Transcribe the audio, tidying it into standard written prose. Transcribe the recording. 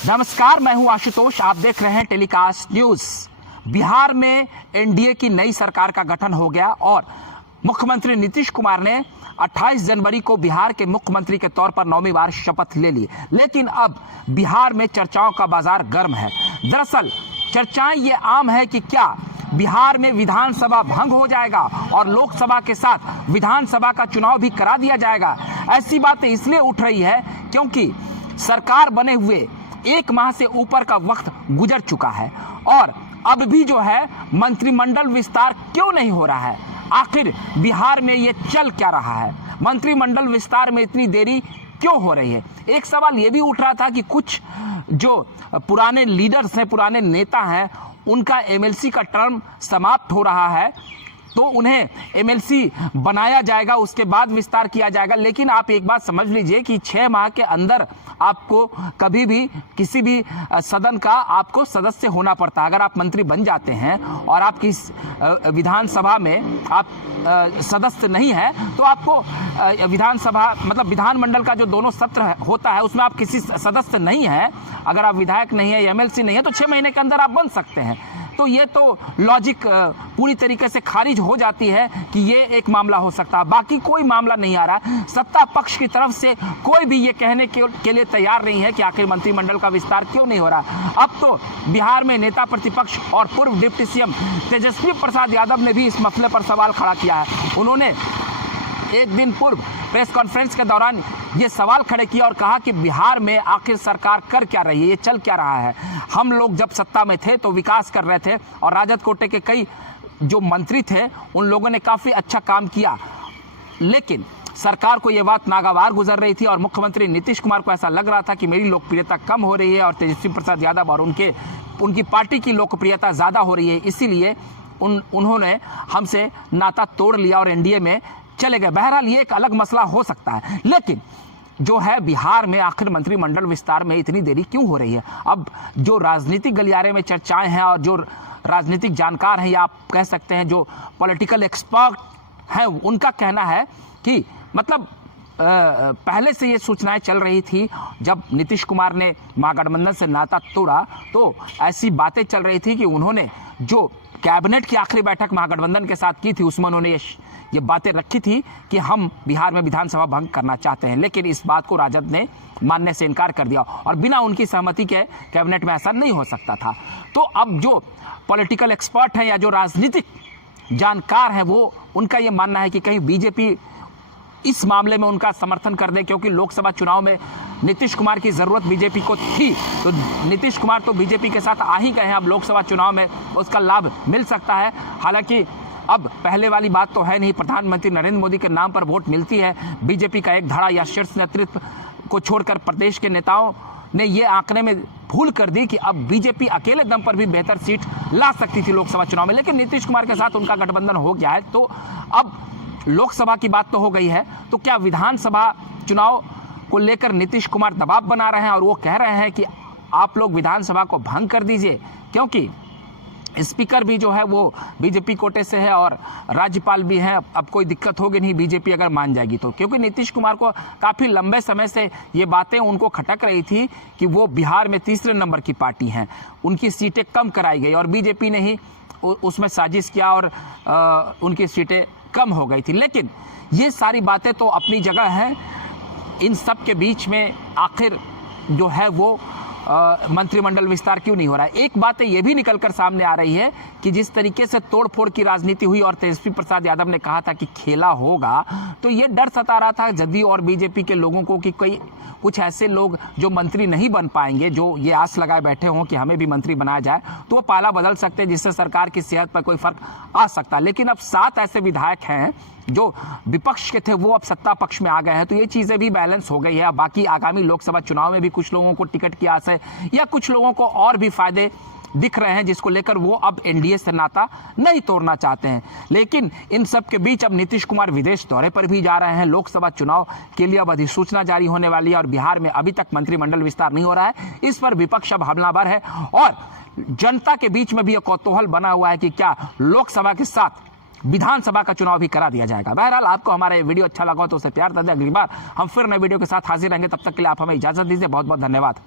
नमस्कार, मैं हूं आशुतोष। आप देख रहे हैं टेलीकास्ट न्यूज। बिहार में एनडीए की नई सरकार का गठन हो गया और मुख्यमंत्री नीतीश कुमार ने 28 जनवरी को बिहार के मुख्यमंत्री के तौर पर 9वीं बार शपथ ले ली। लेकिन अब बिहार में चर्चाओं का बाजार गर्म है। दरअसल चर्चाएं ये आम है कि क्या बिहार में विधानसभा भंग हो जाएगा और लोकसभा के साथ विधानसभा का चुनाव भी करा दिया जाएगा। ऐसी बातें इसलिए उठ रही है क्योंकि सरकार बने हुए 1 माह से ऊपर का वक्त गुजर चुका है और अब भी जो है मंत्रिमंडल विस्तार क्यों नहीं हो रहा है। आखिर बिहार में ये चल क्या रहा है, मंत्रिमंडल विस्तार में इतनी देरी क्यों हो रही है। एक सवाल ये भी उठ रहा था कि कुछ जो पुराने लीडर्स हैं, पुराने नेता हैं, उनका एमएलसी का टर्म समाप्त हो रहा है तो उन्हें एमएलसी बनाया जाएगा, उसके बाद विस्तार किया जाएगा। लेकिन आप एक बात समझ लीजिए कि 6 माह के अंदर आपको कभी भी किसी भी सदन का आपको सदस्य होना पड़ता है। अगर आप मंत्री बन जाते हैं और आप किस विधानसभा में आप सदस्य नहीं है तो आपको विधानसभा मतलब विधानमंडल का जो दोनों सत्र होता है उसमें आप किसी सदस्य नहीं है, अगर आप विधायक नहीं है, एमएलसी नहीं है तो 6 महीने के अंदर आप बन सकते हैं। तो ये तो लॉजिक पूरी तरीके से खारिज हो जाती है कि ये एक मामला हो सकता है। बाकी कोई मामला नहीं आ रहा। सत्ता पक्ष की तरफ से कोई भी ये कहने के लिए तैयार नहीं है कि आखिर मंत्रिमंडल का विस्तार क्यों नहीं हो रहा। अब तो बिहार में नेता प्रतिपक्ष और पूर्व डिप्टी सीएम तेजस्वी प्रसाद यादव ने भी इस मसले पर सवाल खड़ा किया है। उन्होंने एक दिन पूर्व प्रेस कॉन्फ्रेंस के दौरान ये सवाल खड़े किया और कहा कि बिहार में आखिर सरकार कर क्या रही है, ये चल क्या रहा है। हम लोग जब सत्ता में थे तो विकास कर रहे थे और राजद कोटे के कई जो मंत्री थे उन लोगों ने काफ़ी अच्छा काम किया, लेकिन सरकार को ये बात नागवार गुजर रही थी और मुख्यमंत्री नीतीश कुमार को ऐसा लग रहा था कि मेरी लोकप्रियता कम हो रही है और तेजस्वी प्रसाद यादव और उनकी पार्टी की लोकप्रियता ज़्यादा हो रही है, इसीलिए उन्होंने हमसे नाता तोड़ लिया और एनडीए में चले गए। बहरहाल ये एक अलग मसला हो सकता है, लेकिन जो है बिहार में आखिर मंत्रिमंडल विस्तार में इतनी देरी क्यों हो रही है। अब जो राजनीतिक गलियारे में चर्चाएं हैं और जो राजनीतिक जानकार हैं या आप कह सकते हैं जो पॉलिटिकल एक्सपर्ट हैं, उनका कहना है कि मतलब पहले से ये सूचनाएं चल रही थी। जब नीतीश कुमार ने महागठबंधन से नाता तोड़ा तो ऐसी बातें चल रही थी कि उन्होंने जो कैबिनेट की आखिरी बैठक महागठबंधन के साथ की थी उसमें उन्होंने ये बातें रखी थी कि हम बिहार में विधानसभा भंग करना चाहते हैं, लेकिन इस बात को राजद ने मानने से इनकार कर दिया और बिना उनकी सहमति के कैबिनेट में ऐसा नहीं हो सकता था। तो अब जो पॉलिटिकल एक्सपर्ट हैं या जो राजनीतिक जानकार हैं वो उनका ये मानना है कि कहीं बीजेपी इस मामले में उनका समर्थन कर दे, क्योंकि लोकसभा चुनाव में नीतीश कुमार की ज़रूरत बीजेपी को थी। तो नीतीश कुमार तो बीजेपी के साथ आ ही गए हैं, अब लोकसभा चुनाव में उसका लाभ मिल सकता है। हालांकि अब पहले वाली बात तो है नहीं, प्रधानमंत्री नरेंद्र मोदी के नाम पर वोट मिलती है। बीजेपी का एक धड़ा या शीर्ष नेतृत्व को छोड़कर प्रदेश के नेताओं ने ये आंकने में भूल कर दी कि अब बीजेपी अकेले दम पर भी बेहतर सीट ला सकती थी लोकसभा चुनाव में, लेकिन नीतीश कुमार के साथ उनका गठबंधन हो गया है। तो अब लोकसभा की बात तो हो गई है, तो क्या विधानसभा चुनाव को लेकर नीतीश कुमार दबाव बना रहे हैं और वो कह रहे हैं कि आप लोग विधानसभा को भंग कर दीजिए, क्योंकि स्पीकर भी जो है वो बीजेपी कोटे से है और राज्यपाल भी हैं। अब कोई दिक्कत होगी नहीं बीजेपी अगर मान जाएगी तो, क्योंकि नीतीश कुमार को काफ़ी लंबे समय से ये बातें उनको खटक रही थी कि वो बिहार में तीसरे नंबर की पार्टी हैं, उनकी सीटें कम कराई गई और बीजेपी ने ही उसमें साजिश किया और उनकी सीटें कम हो गई थी। लेकिन ये सारी बातें तो अपनी जगह हैं, इन सब के बीच में आखिर जो है वो मंत्रिमंडल विस्तार क्यों नहीं हो रहा है। एक बात ये भी निकलकर सामने आ रही है कि जिस तरीके से तोड़फोड़ की राजनीति हुई और तेजस्वी प्रसाद यादव ने कहा था कि खेला होगा, तो ये डर सता रहा था जदयू और बीजेपी के लोगों को कि कोई कुछ ऐसे लोग जो मंत्री नहीं बन पाएंगे, जो ये आस लगाए बैठे हों कि हमें भी मंत्री बनाया जाए, तो वो पाला बदल सकते हैं जिससे सरकार की सेहत पर कोई फर्क आ सकता है। लेकिन अब 7 ऐसे विधायक हैं जो विपक्ष के थे वो अब सत्ता पक्ष में आ गए हैं, तो ये चीज़ें भी बैलेंस हो गई है। अब बाकी आगामी लोकसभा चुनाव में भी कुछ लोगों को टिकट की आस है या कुछ लोगों को और भी फायदे दिख रहे हैं जिसको लेकर वो अब एनडीए से नाता नहीं तोड़ना चाहते हैं। लेकिन इन सब के बीच अब नीतीश कुमार विदेश दौरे पर भी जा रहे हैं। लोकसभा चुनाव के लिए अब अधिसूचना जारी होने वाली है और बिहार में अभी तक मंत्रिमंडल विस्तार नहीं हो रहा है। इस पर विपक्ष अब हमलावर है और जनता के बीच में भी एक कौतूहल बना हुआ है कि क्या लोकसभा के साथ विधानसभा का चुनाव भी करा दिया जाएगा। बहरहाल आपको हमारा ये वीडियो अच्छा लगा तो उसे प्यार दे दें। अगली बार हम फिर नए वीडियो के साथ हाजिर रहेंगे, तब तक के लिए आप हमें इजाजत दीजिए। बहुत बहुत धन्यवाद।